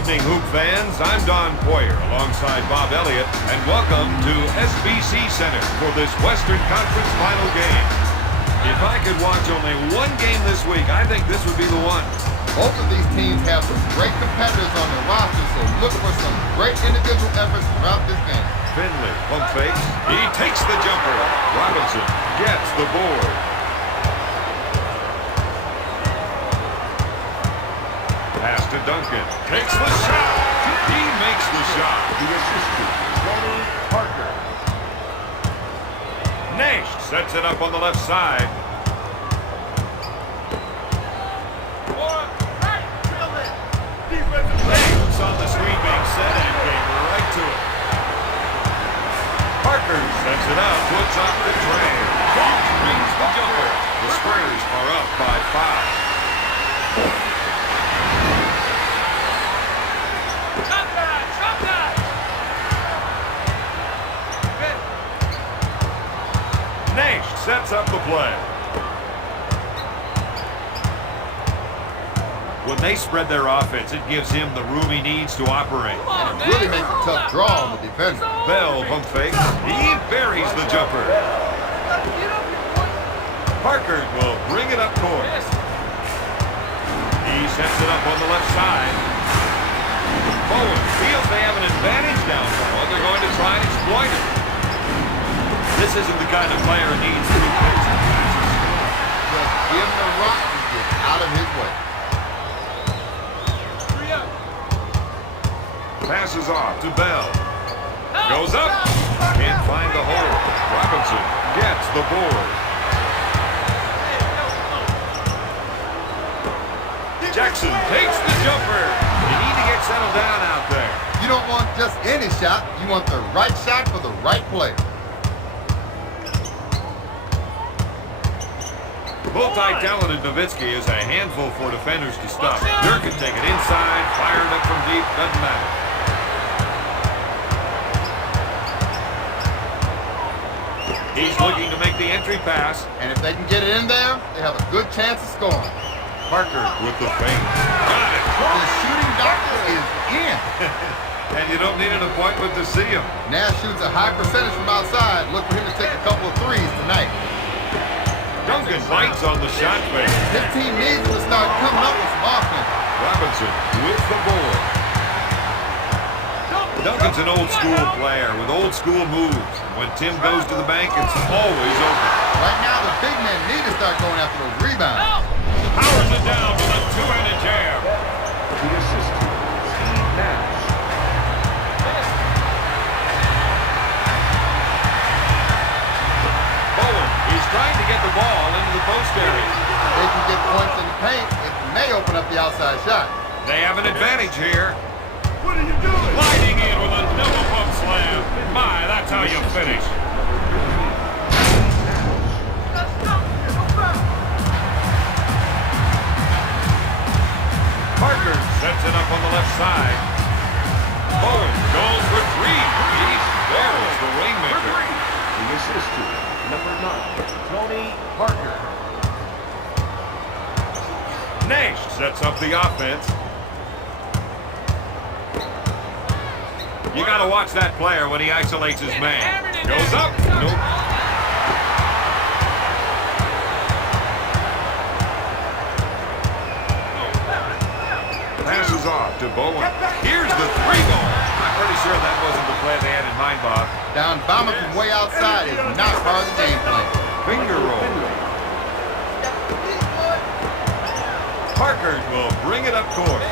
evening, Hoop fans. I'm Don Poyer alongside Bob Elliott, and welcome to SBC Center for this Western Conference final game. If I could watch only one game this week, I think this would be the one. Both of these teams have some great competitors on their roster, so look for some great individual efforts throughout this game. Finley, pump fake. He takes the jumper. Robinson gets the board. Pass to Duncan. Takes the shot. He makes the shot. The assistant, Tony Parker. Nash sets it up on the left side. Nash on the screen being set and came right to it. Parker sets it up, puts up the tray. Rings the jumper. The Spurs are up by 5. Nash sets up the play. When they spread their offense, it gives him the room he needs to operate. And it really makes a tough draw on the defender. Bell pump fake. He buries the jumper. Parker will bring it up court. He sets it up on the left side. Bowen feels they have an advantage down low, and they're going to try and exploit it. This isn't the kind of player who needs 3 picks and passes. Just give him the rock and get out of his way. Passes off to Bell. Goes up. Can't find the hole. Robinson gets the board. Jackson takes the jumper. You need to get settled down out there. You don't want just any shot. You want the right shot for the right player. Multi-talented Nowitzki is a handful for defenders to stop. Dirk can take it inside, fire it up from deep, doesn't matter. He's looking to make the entry pass. And if they can get it in there, they have a good chance of scoring. Parker with the feint. Got it. The shooting doctor is in. And you don't need an appointment to see him. Nash shoots a high percentage from outside. Look for him to take a couple of threes tonight. Duncan bites on the shot fake. His team needs to start coming up with some offense. Robinson with the board. Duncan's an old school player with old school moves. When Tim goes to the bank, it's always open. Right now, the big men need to start going after those rebounds. Powers it down with a two-handed jam. The assistant, Steve Nash. Bowen, he's trying to get the ball into the post area. If they can get points in the paint, it may open up the outside shot. They have an advantage here. What are you doing? Gliding in with a double pump slam. My, that's how you finish. Parker sets it up on the left side. Bowen goes for 3. There is the rainmaker. The assistant, number 9, Tony Parker. Nash sets up the offense. You got to watch that player when he isolates his man. Goes up. Nope. Passes off to Bowen. Here's the 3-ball. I'm pretty sure that wasn't the play they had in mind, Bob. Down bombing from way outside is not part of the game plan. Finger roll. Parker will bring it up court.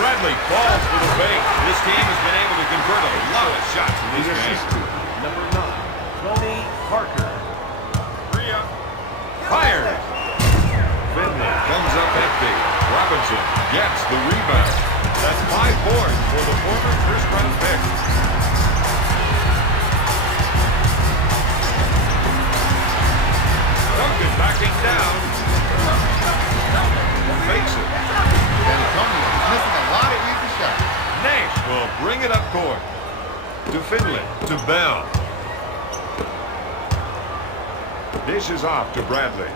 Bradley falls for the bait. This team has been able to convert a lot of shots in this The game. assistant, number 9, Tony Parker. Fires. Finley comes up empty. Robinson gets the rebound. That's 5 points for the former first-round pick. Duncan backing down. Fakes it. San Antonio is missing a lot of easy shots. Nash will bring it up court. To Finley. To Bell. Dishes off to Bradley.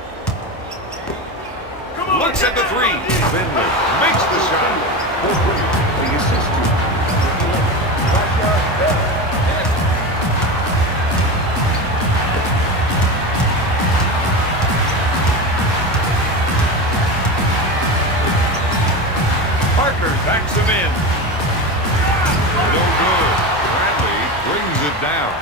Looks at the three. Finley makes the shot. The assist to backyard. Parker backs him in. No good. Bradley brings it down.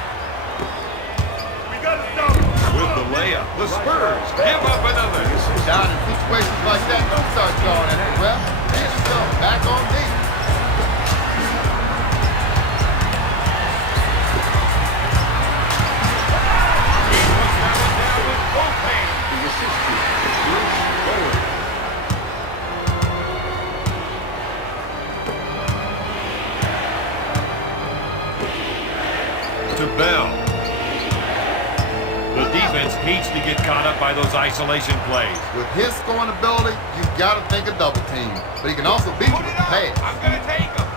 With the layup, the Spurs give up another. Down in situations like that, don't start yelling at the ref. Get yourself back on me. He puts that one down with both hands. The assist to Bruce Bowen. To Bell. The defense hates to get caught up by those isolation plays. With his scoring ability, you got to think a double team. But he can also beat you with a pass. I'm going to take him.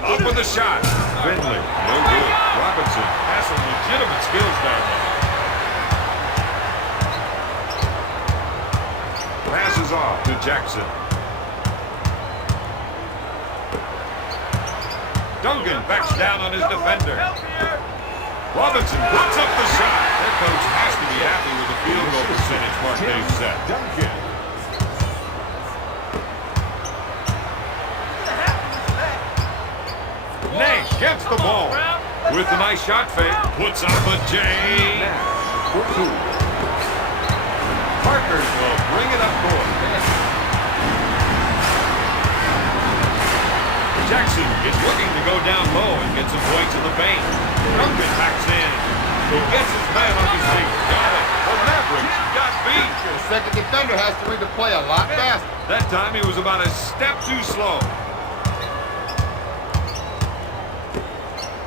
Up with the shot. Finley, no good. Robinson has some legitimate skills down there. Passes off to Jackson. Duncan backs down on his defender. Robinson puts up the shot. Their coach has to be happy with the field goal percentage mark they've set. Duncan. Nash gets the ball. With a nice shot fake, puts up a J. For two. Parker will bring it up court. Jackson is looking to go down low and get some points in the paint. Duncan backs in. He gets his man on his feet. Got it. The Mavericks got beat. The second defender has to read the play a lot faster. That time he was about a step too slow.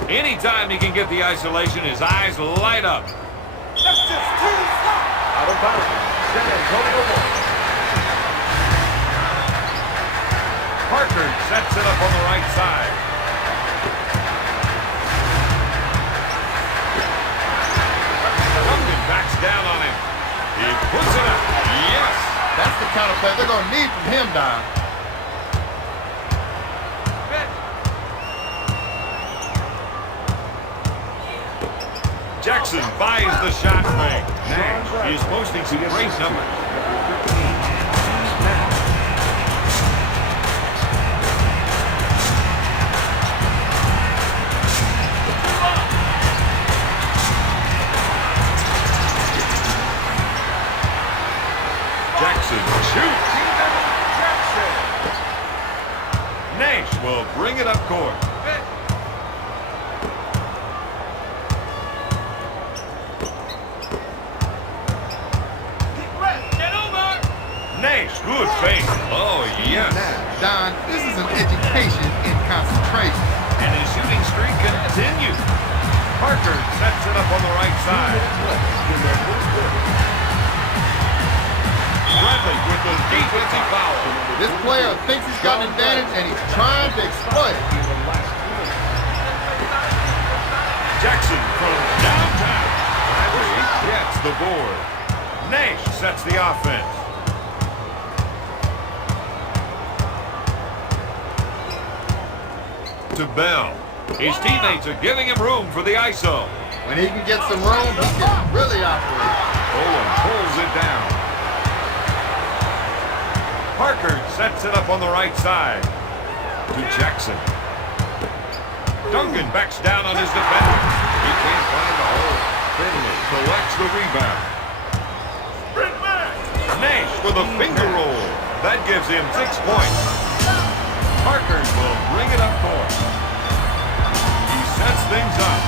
Anytime he can get the isolation, his eyes light up. That's just two stops. Out of bounds. San Antonio Warriors. Parker sets it up on the right side. Duncan backs down on him. He puts it up. Yes! That's the kind of play they're going to need from him, Don. Jackson buys the shot fake. Nash is posting some great numbers. Jackson shoots. Nash will bring it up court. Nash, good fake. Oh, yes. Don, this is an education in concentration. And his shooting streak continues. Parker sets it up on the right side. Bradley with the defensive foul. This player thinks he's got an advantage, and he's trying to exploit it. Jackson from downtown. Bradley gets the board. Nash sets the offense. To Bell. His teammates are giving him room for the ISO. When he can get some room, he can really operate. Owen pulls it down. Parker sets it up on the right side. To Jackson. Duncan backs down on his defender. He can't find the hole. Finley collects the rebound. Nash with a finger roll. That gives him 6 points. Parker will bring it up court. He sets things up.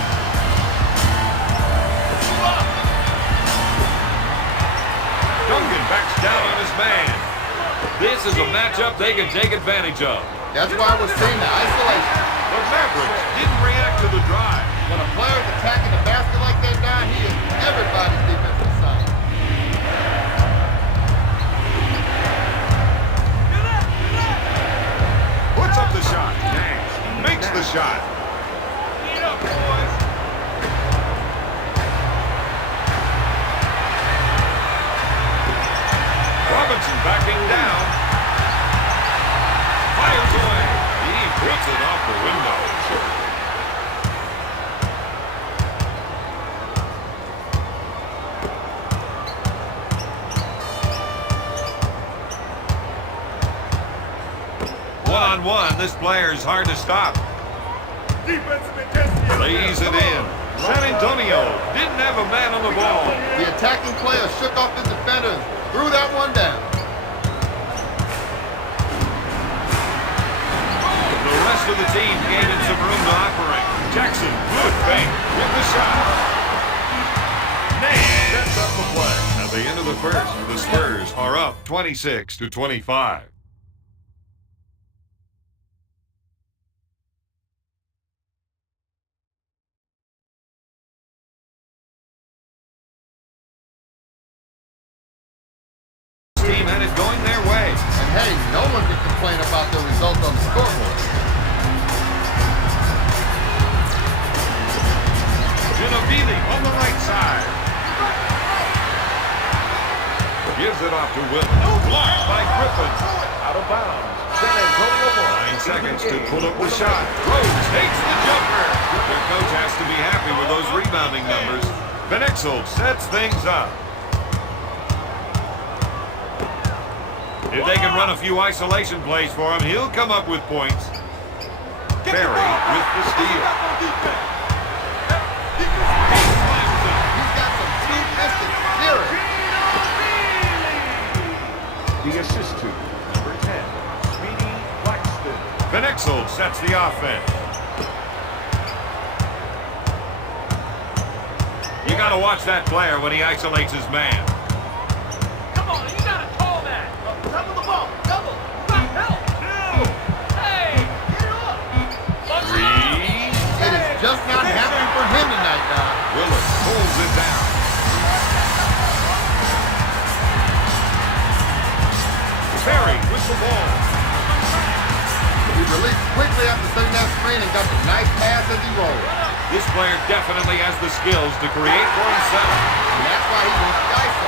Duncan backs down on his man. This is a matchup they can take advantage of. That's why we're seeing the isolation. The Mavericks didn't react to the drive. When a player's attacking the basket like that, Don, he is everybody's defensive side. Puts up the shot. Nash makes the shot. Get up, boys. Robinson 2-on-1. This player's hard to stop. Defensive intensity. Lays it in. San Antonio didn't have a man on the ball. The attacking player shook off the defenders, threw that one down. The rest of the team gave it some room to operate. Jackson, good fake with the shot. Nate sets up the play. At the end of the first, the Spurs are up 26-25. Team had it going their way. And hey, no one can complain about the result on the scoreboard. Ginobili on the right side. Gives it off to Willis. Blocked by Griffin. Out of bounds. San Antonio ball. 9 seconds to pull up the shot. Rose takes the jumper. Their coach has to be happy with those rebounding numbers. Van Exel sets things up. If they can run a few isolation plays for him, he'll come up with points. Perry with the steal. He's got some team-tested spirit. The assist to number 10, Speedy Blackston. Van Exel sets the offense. You got to watch that player when he isolates his man. Come on, you gotta call that. Double the ball, double. Back help. Hey, get it up. Three. It is just not happening for him tonight, Doc. Willis pulls it down. Perry with the ball. He released quickly after setting that screen and got the nice pass as he rolled. This player definitely has the skills to create for himself. And that's why he wants the ISO.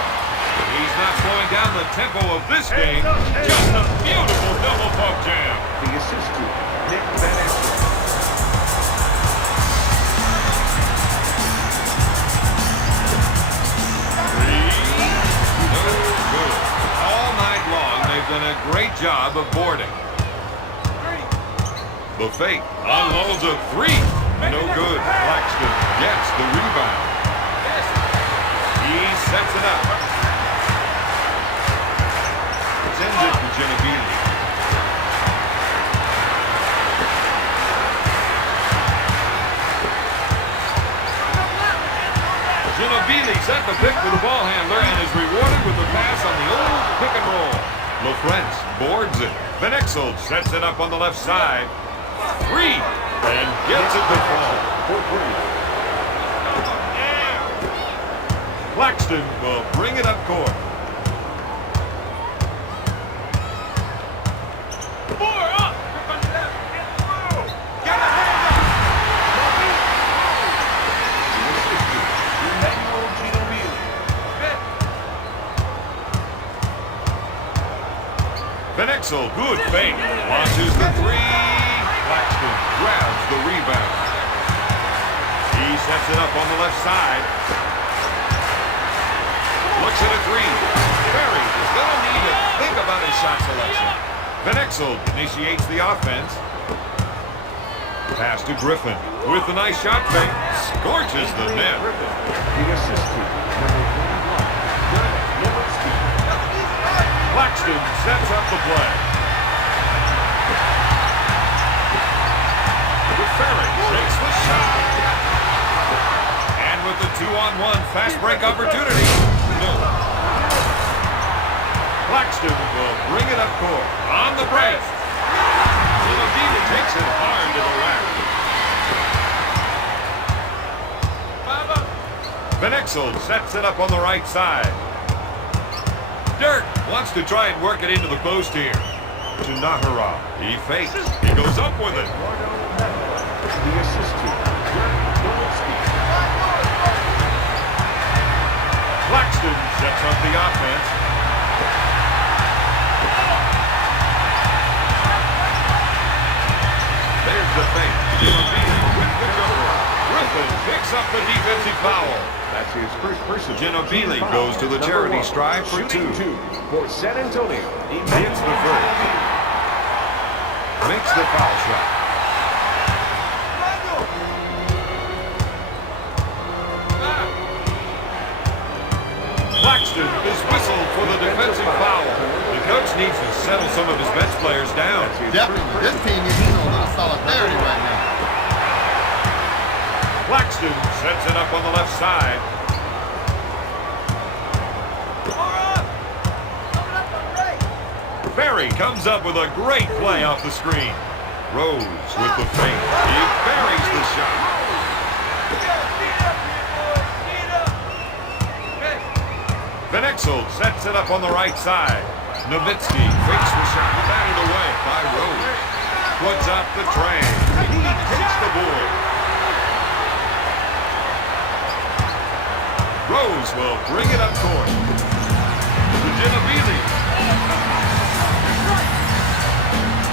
He's not slowing down the tempo of this game. Just a beautiful double pump jam. The assist to Nick Van Exel. No good. All night long, they've done a great job of boarding. The fake unloads a three. No good. Blackston gets the rebound. He sets it up. Sends it to Ginobili. Ginobili's at the pick for the ball handler and is rewarded with the pass on the old pick and roll. LaFrentz boards it. Van Exel sets it up on the left side. Three. And gets it to fall. For three. Blackston will bring it up court. Four up. Get a hand up. The assist to Emmanuel Ginobili. Van Exel, good fake. Launches the three. Blackston grabs the rebound. He sets it up on the left side. Looks at a three. Perry is going to need to think about his shot selection. Van Exel initiates the offense. Pass to Griffin with a nice shot fake. Scorches the net. The assist to number 21, Nowitzki. Blackston sets up the play. Perry takes the shot. And with the 2-on-1 fast break opportunity. No. Blackston will bring it up court. On the break. Ginobili takes it hard to the rack. Van Exel sets it up on the right side. Dirk wants to try and work it into the post here. To Nahara. He fakes. He goes up with it. The assist to Nowitzki. Blackston sets up the offense. There's the fake. Ginobili with the jumper. Griffin picks up the defensive foul. That's his first person. Ginobili goes to the charity stripe for Shooting two. two for San Antonio. Hits the first. makes the foul shot. Claxton is whistled for the defensive foul. The coach needs to settle some of his bench players down. Definitely. This team needs to show a little solidarity right now. Claxton sets it up on the left side. Barry comes up with a great play off the screen. Rose with the fake. He buries the shot. Van Exel sets it up on the right side. Nowitzki fakes the shot, batted away by Rose. Puts up the tray. He takes the board. Rose will bring it up court. To Ginobili.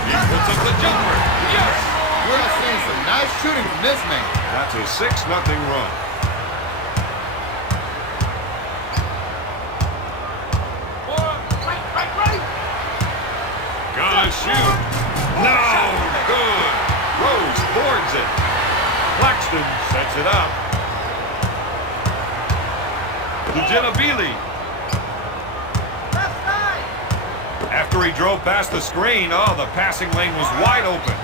He puts up the jumper. Yes! We're seeing some nice shooting from this man. That's a 6-0 run. Gonna shoot. No good. Rose boards it. Claxton sets it up. To Ginobili. After he drove past the screen, the passing lane was wide open.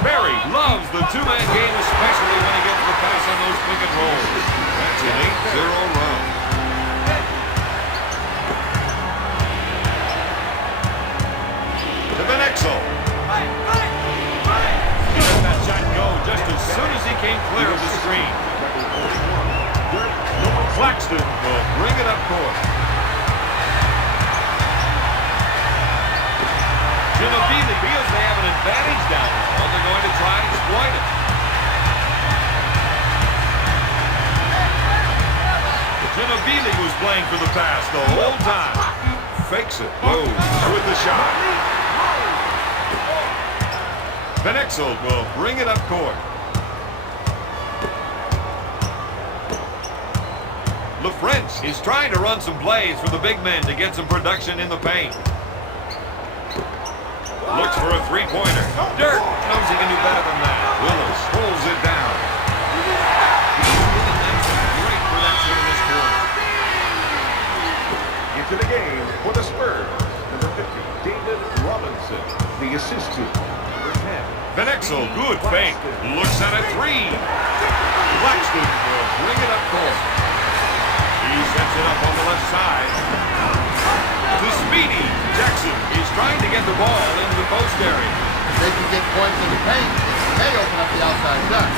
Barry loves the two-man game, especially when he gets the pass on those pick and rolls. That's an 8-0 run. To Van Exel. He let that shot go just as soon as he came clear of the screen. Claxton will bring it up court. Ginobili feels they have an advantage down there. They're going to try and exploit it. Ginobili was playing for the pass the whole time. Fakes it. Rose with the shot. Van Exel will bring it up court. LaFrentz is trying to run some plays for the big men to get some production in the paint. Looks for a three-pointer. Dirk knows he can do better than that. Willis pulls it down. He's giving them some great production in this quarter. Into the game for the Spurs. Number 50, David Robinson. The assist to number 10. Van Exel, good fake. Looks at a three. Claxton will bring it up court. He sets it up on the left side. To Speedy. Jackson is trying to get the ball into the post area. If they can get points in the paint, they open up the outside shot.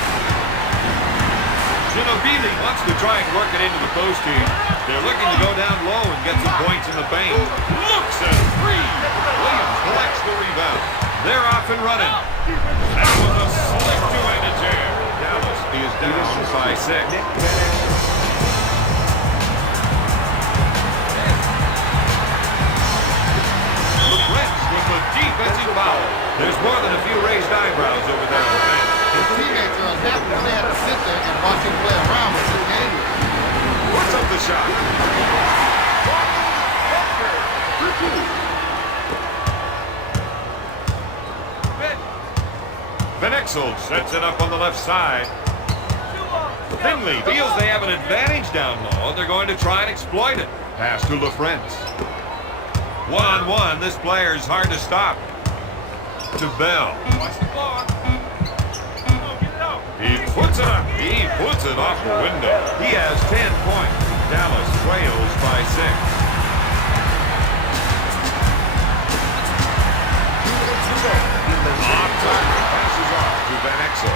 Ginobili wants to try and work it into the post here. They're looking to go down low and get some points in the paint. Looks at a three. Williams collects the rebound. They're off and running. That was a slick two-handed jam. Dallas is down by 6. With a defensive foul. There's more than a few raised eyebrows over there on the bench. His teammates are unhappy when they have to sit there and watch him play around with this game. Puts up the shot. Van Exel sets it up on the left side. Finley feels they have an advantage down low. They're going to try and exploit it. Pass to LaFrentz. One-on-one, this player is hard to stop. To Bell. Watch the ball. Get it out. He puts it up. He puts it off the window. He has 10 points. Dallas trails by 6. Off-target passes off to Van Exel.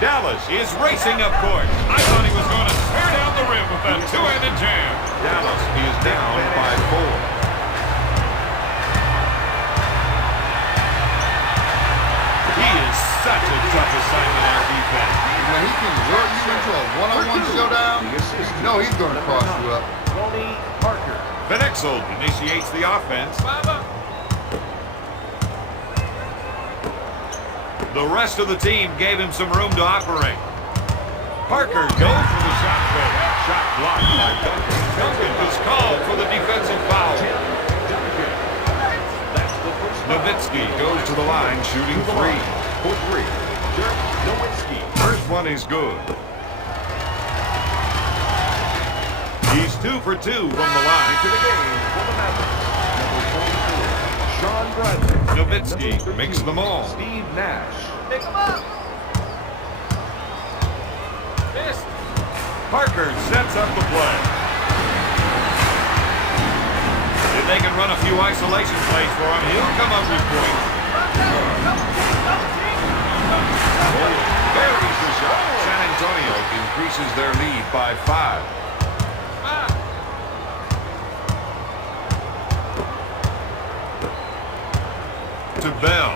Dallas is racing up court. I thought he was going to tear down the rim with that two-handed jam. Dallas is down by 4. Such a tough assignment on defense. When he can lure you into a one-on-one showdown, you know he's going to cross you up. Tony Parker. Van Exel initiates the offense. The rest of the team gave him some room to operate. Parker goes for the shot fake. Shot blocked by Duncan. Duncan was called for the defensive foul. Nowitzki goes to the line shooting three. For three, Dirk Nowitzki. First one is good. He's 2 for 2 from the line. To the game for the Mavericks. Number 24, Sean Bradley. Nowitzki Number 13, makes them all. Steve Nash. Pick him up. Missed. Parker sets up the play. If they can run a few isolation plays for him, he'll come up with points. Buries the shot. San Antonio increases their lead by 5. To Bell.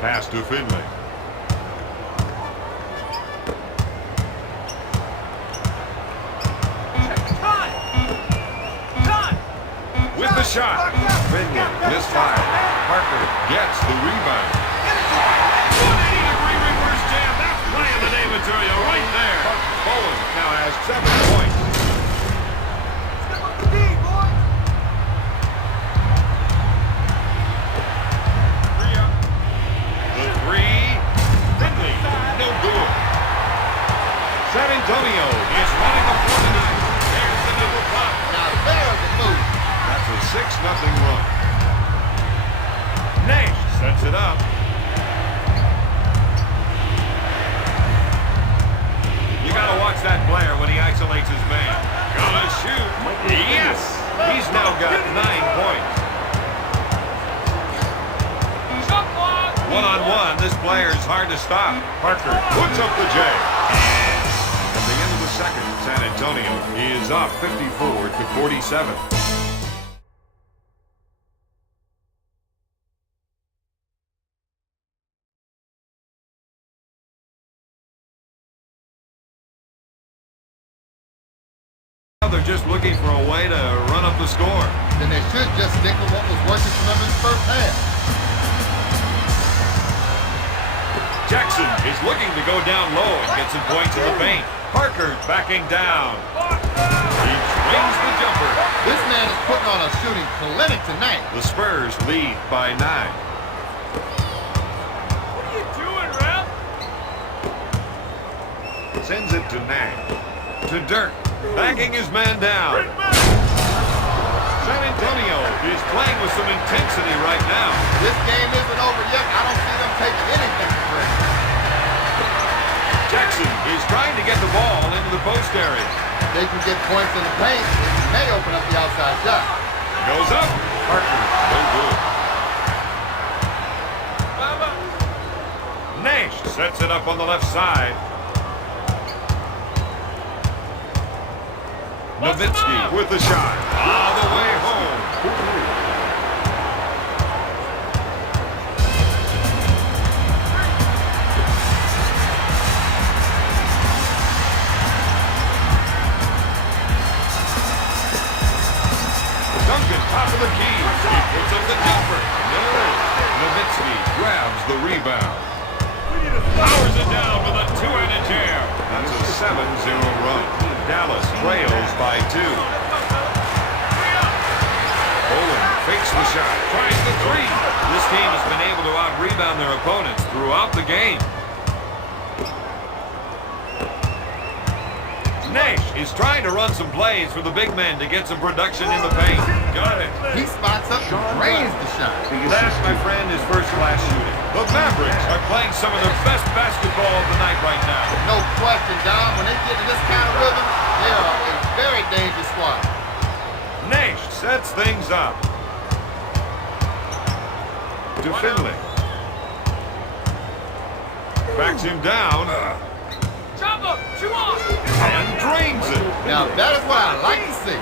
Pass to Finley. With the shot. Finley misfired. Parker gets the rebound. 180-degree reverse jam. That's playing the name material right there. Bowen now has 7 points. Step up the D, boys. The three. Finley, no good. San Antonio is running the floor tonight. There's the double block. Now there's the move. That's a 6-0 run. Nash sets it up. You gotta watch that player when he isolates his man. Gonna shoot. Yes! He's now got 9 points. Shot clock. One-on-one, this player's hard to stop. Parker puts up the J. At the end of the second, San Antonio is up 54-47. They're just looking for a way to run up the score. Then they should just stick with what was working for them in the first half. Jackson is looking to go down low and get some points in the paint. Parker backing down. He swings the jumper. This man is putting on a shooting clinic tonight. The Spurs lead by 9. What are you doing, Ralph? Sends it to Nash. To Dirk. Backing his man down. San Antonio is playing with some intensity right now. This game isn't over yet. I don't see them taking anything for granted. Jackson is trying to get the ball into the post area. If they can get points in the paint, it may open up the outside shot. Goes up. Parker, no good. Nash sets it up on the left side. Nowitzki with the shot. All the way home. Duncan, top of the key. He puts up the jumper. No. Nowitzki grabs the rebound. Powers it down with a two-handed jam. That's a 7-0 run. Dallas trails by 2. Owen fakes the shot, tries the three. This team has been able to out-rebound their opponents throughout the game. Nash is trying to run some plays for the big man to get some production in the paint. Got it. He spots up and drains the shot. That, my friend, is first-class shooting. The Mavericks are playing some of their best basketball of the night right now. No question, Don. When they get in this kind of rhythm, they are a very dangerous squad. Nash sets things up. To Finley. Backs him down. Chop him. Chew on. And drains it. Now, that is what I like to see.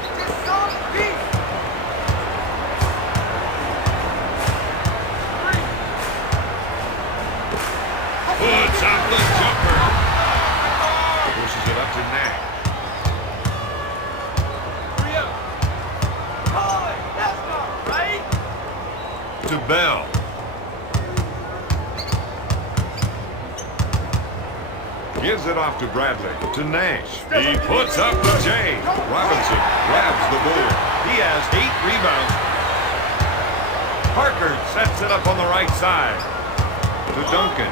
Puts up the jumper. Pushes it up to Nash. That's not right. To Bell. Gives it off to Bradley. To Nash. He puts up the J. Robinson grabs the board. He has 8 rebounds. Parker sets it up on the right side to Duncan.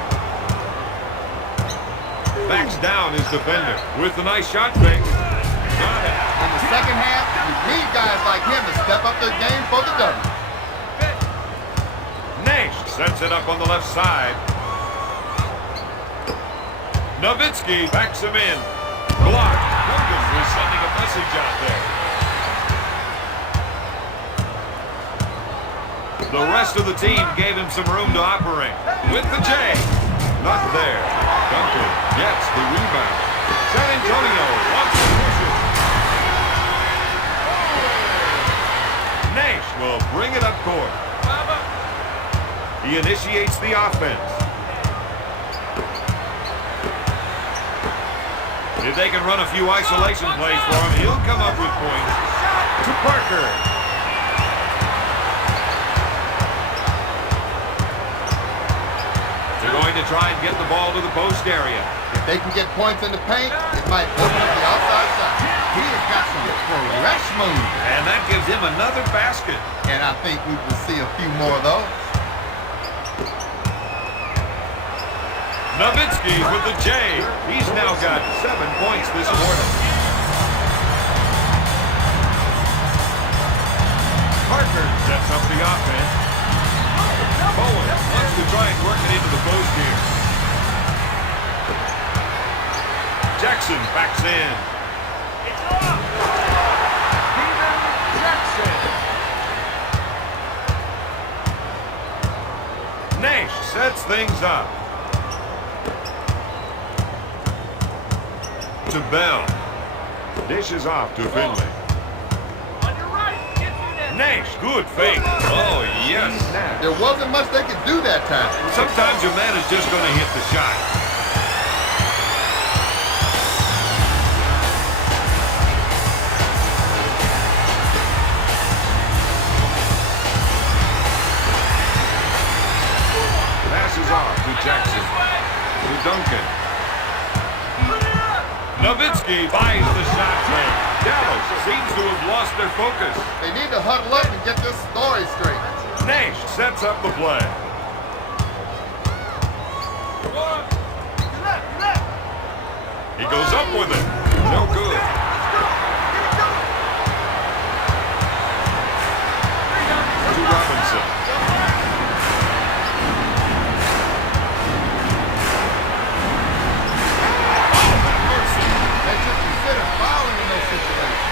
Backs down his defender with a nice shot fake. Got it. In the second half, you need guys like him to step up their game for the W. Nash sets it up on the left side. Nowitzki backs him in. Block. Duncan was sending a message out there. The rest of the team gave him some room to operate. With the J. Not there. Duncan gets the rebound. San Antonio wants to push it. Nash will bring it up court. He initiates the offense. If they can run a few isolation plays for him, he'll come up with points. To Parker. They're going to try and get the ball to the post area. If they can get points in the paint, it might open up the outside shot. He has got some fresh moves. And that gives him another basket. And I think we will see a few more of those. Nowitzki with the J. He's now got 7 points this quarter. Parker sets up the offense. Bowen wants to try and work it into the post here. Jackson backs in. It's off. Steven Jackson. Nash sets things up. To Bell. Dishes off to Finley. On your right. Get through that. Nash, good fake. Oh, yes. There wasn't much they could do that time. Sometimes your man is just going to hit the shot. Passes off to Jackson. To Duncan. Nowitzki buys the shot fake. Dallas seems to have lost their focus. They need to huddle up and get this story straight. Nash sets up the play. He goes up with it. No good. To Robinson. They should consider fouling in those situations.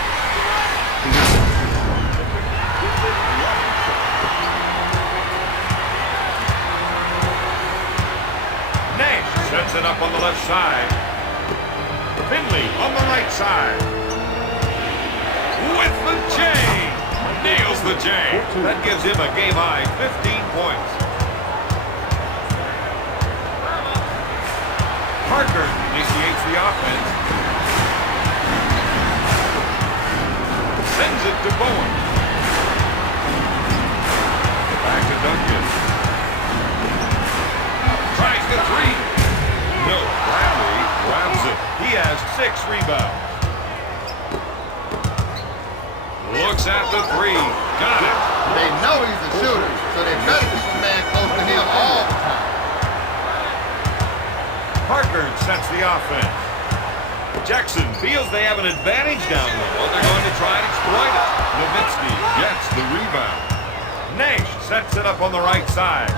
Nash sets it up on the left side. Finley on the right side. With the J. Nails the J. That gives him a game-high 15 points. Parker initiates the offense. Sends it to Bowen. Back to Duncan. Tries the three. No, Bradley grabs it. He has 6 rebounds. Looks at the three. Got it. They know he's a shooter, so they better keep the man close to him all the time. Parker sets the offense. Jackson feels they have an advantage down low. They're going to try and exploit it. Nowitzki gets the rebound. Nash sets it up on the right side.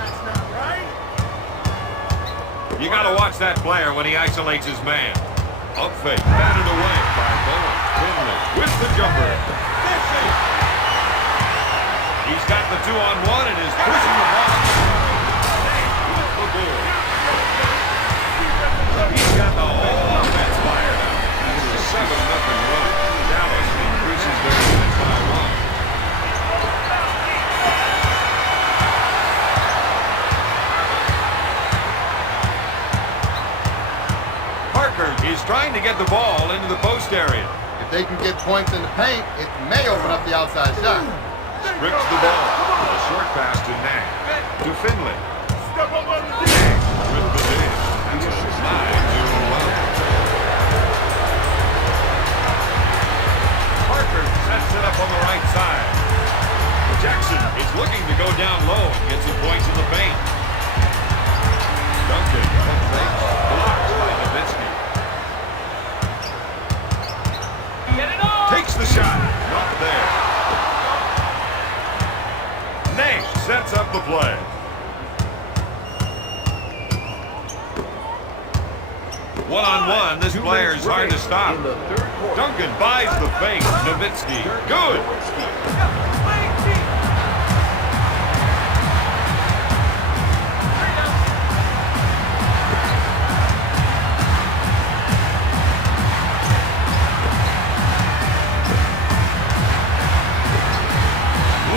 You got to watch that player when he isolates his man. Up fake, batted away by Bowen. Finley with the jumper. He's got the 2-on-1 and is pushing the ball. With the board. He's got the whole offense fired up. It's a 7-0 run. Dallas increases their lead by 1. Parker is trying to get the ball into the post area. If they can get points in the paint, it may open up the outside shot. Strips the ball. A short pass to Nash. To Finley. Nash with the dish. That's a 9-0 run. Parker sets it up on the right side. Jackson is looking to go down low One-on-one, this player is hard to stop. In the third quarter. Duncan buys the fake. Nowitzki, good.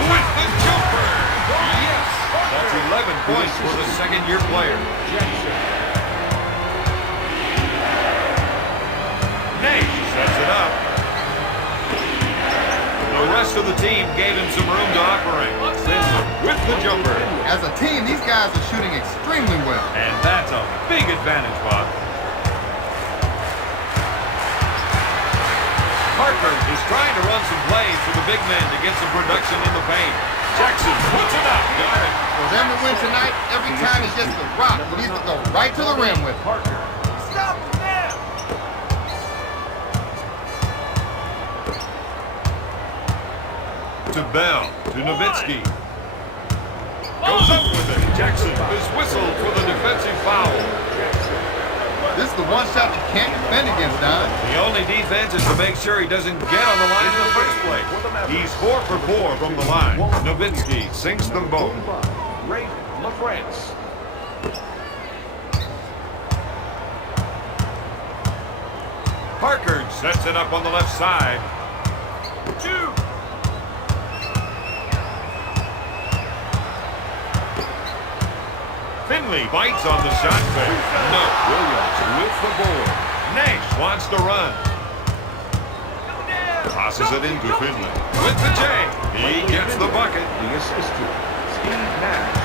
With the jumper. Yes, that's 11 points for the second-year player. Nate sets it up. The rest of the team gave him some room to operate. With the jumper. As a team, these guys are shooting extremely well. And that's a big advantage, Bob. Parker is trying to run some plays for the big men to get some production in the paint. Jackson puts it up. Got it. For them to win tonight, every time he gets the rock, he needs to go right to the rim with it. Parker. Stop him now! To Bell. To Nowitzki. Goes up with it. Jackson is whistled for the defensive foul. This is the one shot you can't defend against, Don. The only defense is to make sure he doesn't get on the line in the first place. He's 4 for 4 from the line. Nowitzki sinks them both. Ray LaFrance. Parker sets it up on the left side. Two! Finley bites on the shot fake. No. Williams with the board. Nash wants to run. Tosses it into Finley. With the J. He gets the bucket. The assist to Steve Nash.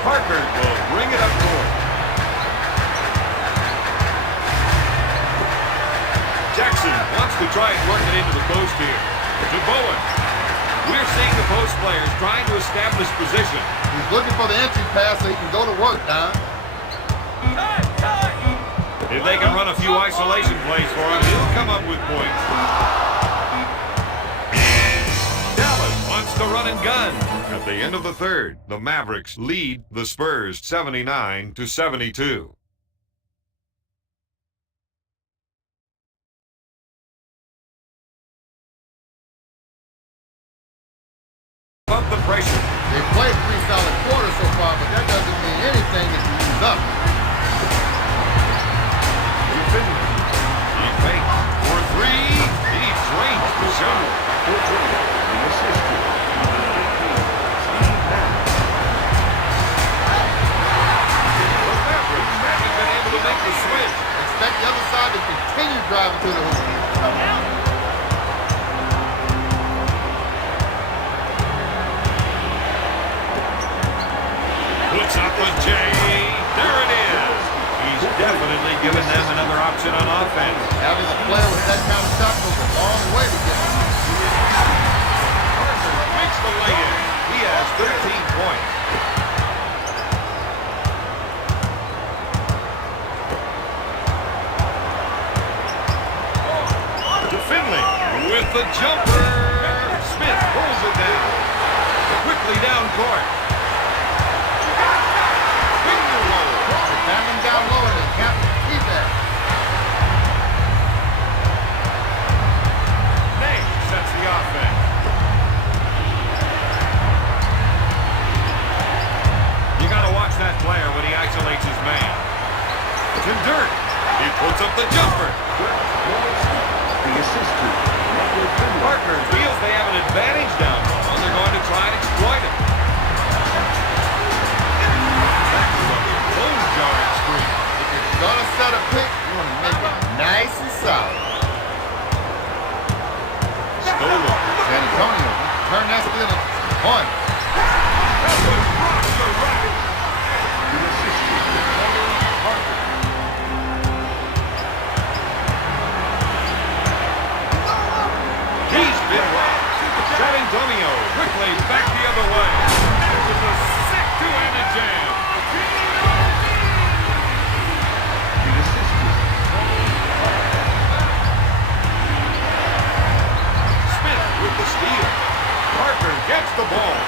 Parker will bring it up court. Jackson wants to try and work it into the post here. To Bowen. We're seeing the post players trying to establish position. He's looking for the entry pass so he can go to work, Don. If they can run a few isolation plays for him, he'll come up with points. Dallas wants to run and gun. At the end of the third, the Mavericks lead the Spurs 79-72. Up the pressure. They've played 3 solid quarters so far, but that doesn't mean anything if you lose up. He fakes for 3. He drains the shot. The assist to Steve Nash. The Mavericks haven't been able to make the switch. Expect the other side to continue driving to the hoop. Puts up the J. There it is. He's definitely given them another option on offense. Having a player with that kind of shot goes a long way to get him. Parker makes the lay-in. He has 13 points. To Finley with the jumper. Smith pulls it down. Quickly down court. Found him down low and they can't keep that. Nate sets the offense. You got to watch that player when he isolates his man. To Dirk. He puts up the jumper. The assist to Parker feels they have an advantage down low, and they're going to try and exploit it. Back to the close jarring screen. If you're gonna set a pick, you want to make it nice and solid. Stolen. San Antonio, turn that steal into 1. That was rocked the right. the assist to Parker. He's been rocked. San Antonio quickly back the other way. It was a sick two-handed jam. The assist to Smith with the steal. Parker gets the ball.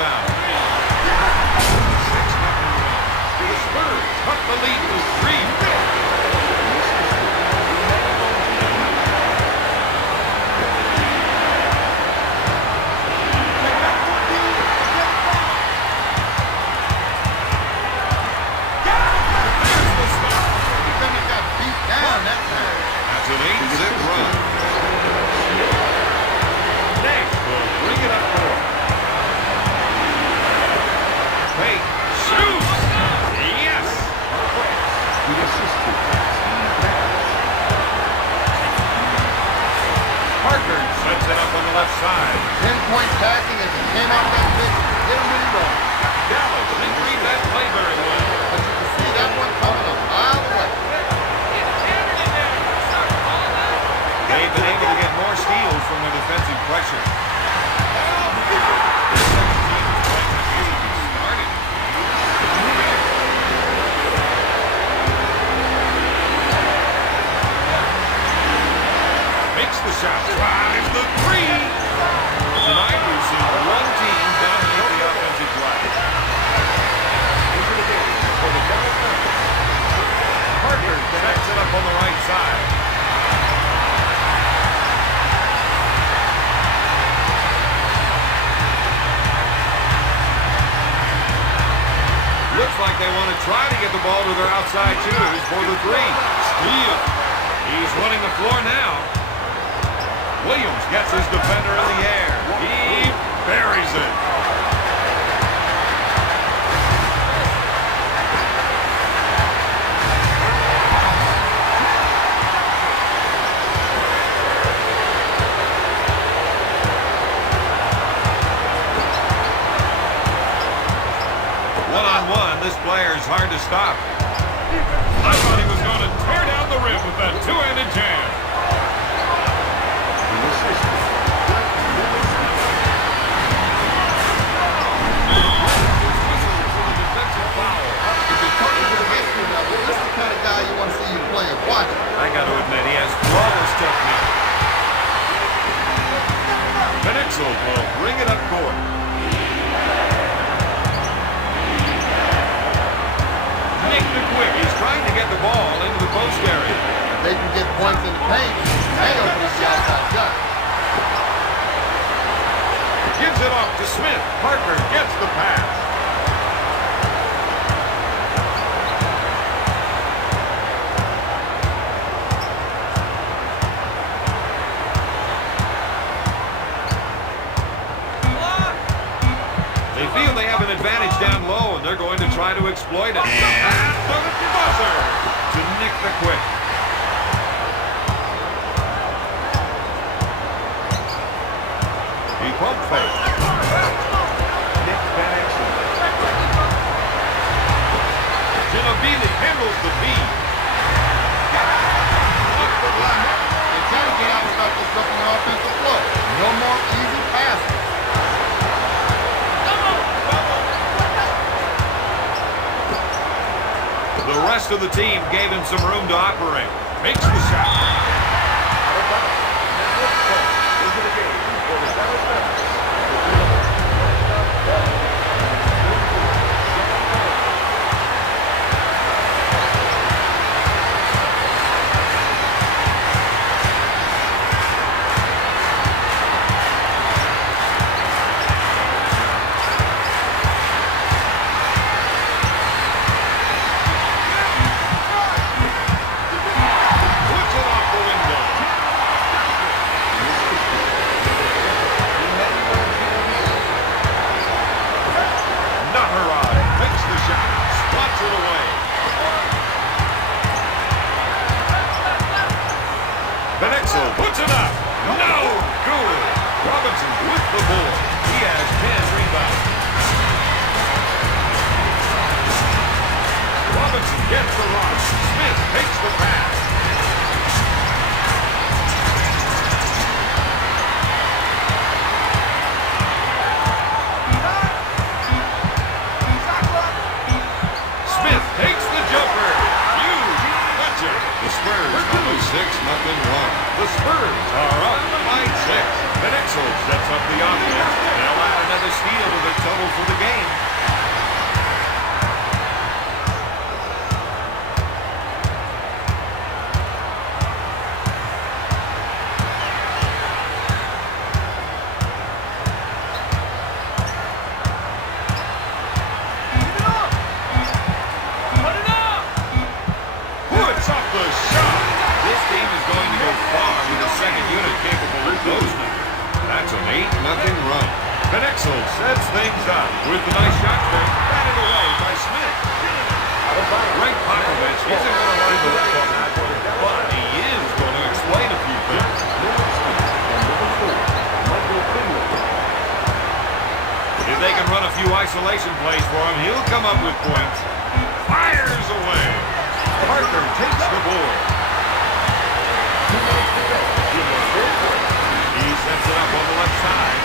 rebound. 6-0 run. The Spurs cut the lead to 3. An 8-zip run. Nate will bring it up court. Pate shoots. Yes. The assistant. Parker sets it up on the left side. 10-point passing as he came off that pitch. Hit him when he runs. Dallas didn't read that play very well. But you can see that one coming a mile away. They've been able to get more steals from their defensive pressure. This second team is playing the game to be started. Makes the shot. Drives the 3. Tonight we've seen one team dominate the offensive drive. Into the game for the Dallas Mavericks. Parker sets it up on the right side. Looks like they want to try to get the ball to their outside shooters for the 3. Steal. He's running the floor now. Williams gets his defender in the air. He buries it. One-on-one, this player is hard to stop. I thought he was going to tear down the rim with that two-handed jam. The assistant. Defensive foul. If you're talking to the history level, this is the kind of guy you want to see you playing. Watch it. I got to admit, he has flawless technique. Benixel will bring it up court. Nick the Quick is trying to get the ball into the post area. If they can get points in the paint, they open up the outside shot. Gives it off to Smith. Parker gets the pass. They feel they have an advantage down low, and they're going to try to exploit it. After the buzzer to Nick the Quick. He pump fakes. Nick Van Exel. Ginobili handles the feed. Off the glass. They got to get out and start disrupting the offensive flow. No more easy passes. The rest of the team gave him some room to operate. Makes the shot. Into the game for the Dallas Mavericks. Puts it off the window. Naharaj makes the shot. Spots it away. Benixel puts it up. No good. Robinson with the board. He has 10 rebounds. Robinson gets the rock. Smith takes the pass. Smith takes the jumper. Huge. Gotcha. The Spurs on a 6-0 run. The Spurs are up by 6. Benixel sets up the offense. They'll add another the steal of the total for the game. Put it up! Puts up the shot. This team is going to go far with a second unit capable of those numbers. That's an 8-0 run. Knexel sets things up with the nice shot fake. Batted away by Smith. Greg Popovich isn't going to line the record, but he is going to explain a few things. If they can run a few isolation plays for him, he'll come up with points. Fires away. Parker takes the board. He sets it up on the left side.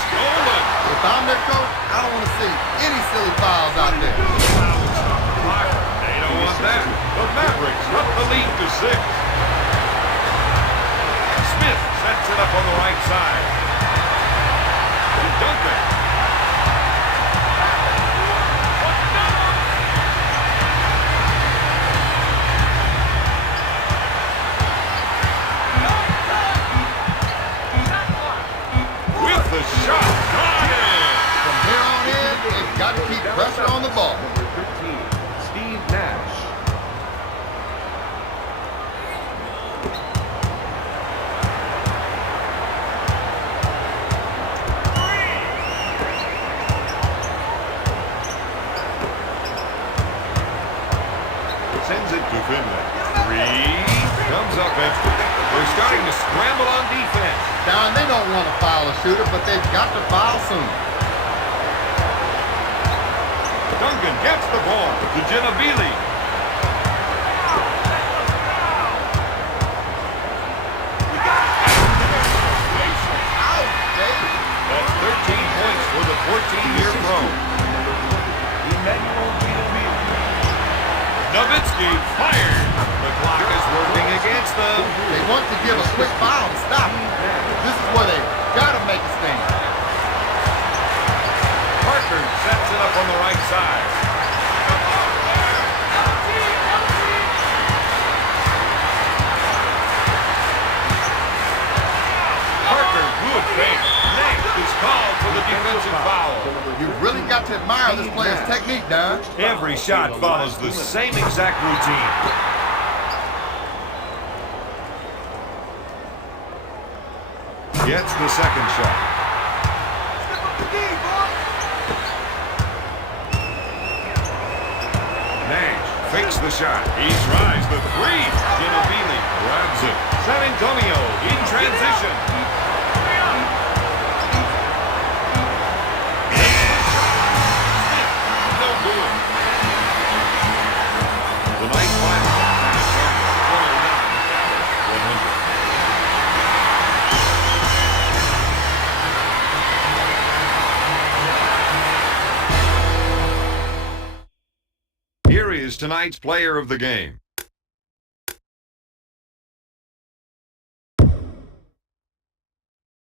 Stolen. If I'm their coach, I don't want to see any silly fouls out there. They don't want that. The Mavericks up the lead to 6. Smith sets it up on the right side. Duncan. With the shot. Got it. From here on in, they've got to keep pressure on the ball. Number 13, Steve Nash. Sends it to Finley. 3 comes up empty. They're starting to scramble on defense. Now, they don't want to foul a shooter, but they've got to foul soon. Duncan gets the ball to Ginobili. Out, Dave. That's 13 points for the 14-year pro. Emmanuel Ginobili. Nowitzki fired. The clock is working against them. They want to give a quick foul to stop it. This is where they got to make a stand. Parker sets it up on the right side. Parker, good fake. Next is called for the defensive foul. You really got to admire this player's technique, Don. Every shot follows the same exact routine. Gets the second shot. Nash fakes the shot. He tries the 3. Ginobili grabs it. San Antonio in transition. No good. The night final. San Antonio 100. Here is tonight's player of the game.